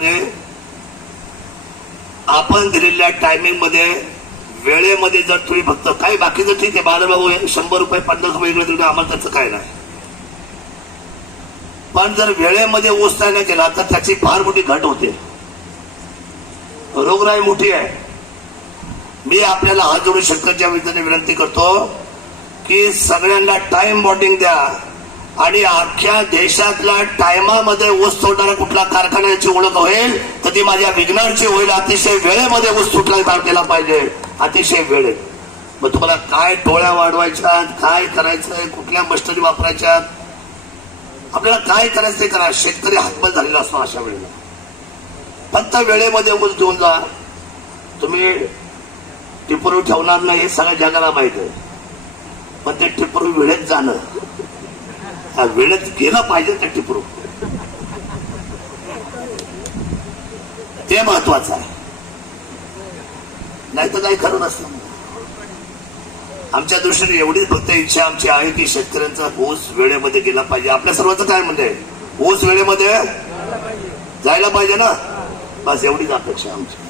मध्ये आपण दिलेल्या टायमिंग मध्ये वेळेमध्ये जर तुम्ही फक्त काही बाकीचं ठीक आहे, बाजारभाव 100 रुपये 50 रुपये इकडे तिकडे आम्हाला त्याचं काय नाही, पण जर वेळेमध्ये ऊस तयार नाही केला तर त्याची फार मोठी घट होते, रोगराई मोठी आहे. मी आपल्याला हात जोडून शेतकऱ्यांच्या वतीने विनंती करतो की सगळ्यांना टाइम बॉन्डिंग द्या आणि अख्ख्या देशातल्या टायमामध्ये ऊस तोडणारा कुठला कारखान्याची ओळख होईल तर ती माझ्या विघ्नारची होईल. अतिशय वेळेमध्ये ऊस तुटला केला पाहिजे, अतिशय वेळेत. मग तुम्हाला काय टोळ्या वाढवायच्या, काय करायचंय, कुठल्या मशिनरी वापरायच्या, आपल्याला काय करायचं ते करा. शेतकरी हातबल झालेला असतो अशा वेळेला. फक्त वेळेमध्ये ऊस घेऊन जा. तुम्ही टिपरू ठेवणार नाही हे सगळ्या जगाला माहित आहे, पण ते टिपरू वेळेत जाणं, वेळेत गेलं पाहिजे त्या टिपरू, ते महत्वाचं आहे. नाही तर काही खरं नसतं. आमच्या दृष्टीने एवढीच फक्त इच्छा आमची आहे की शेतकऱ्यांचा ऊस वेळेमध्ये गेला पाहिजे. आपल्या सर्वांचं काय म्हणणं आहे, ऊस वेळेमध्ये जायला पाहिजे ना, बस एवढीच अपेक्षा आमची.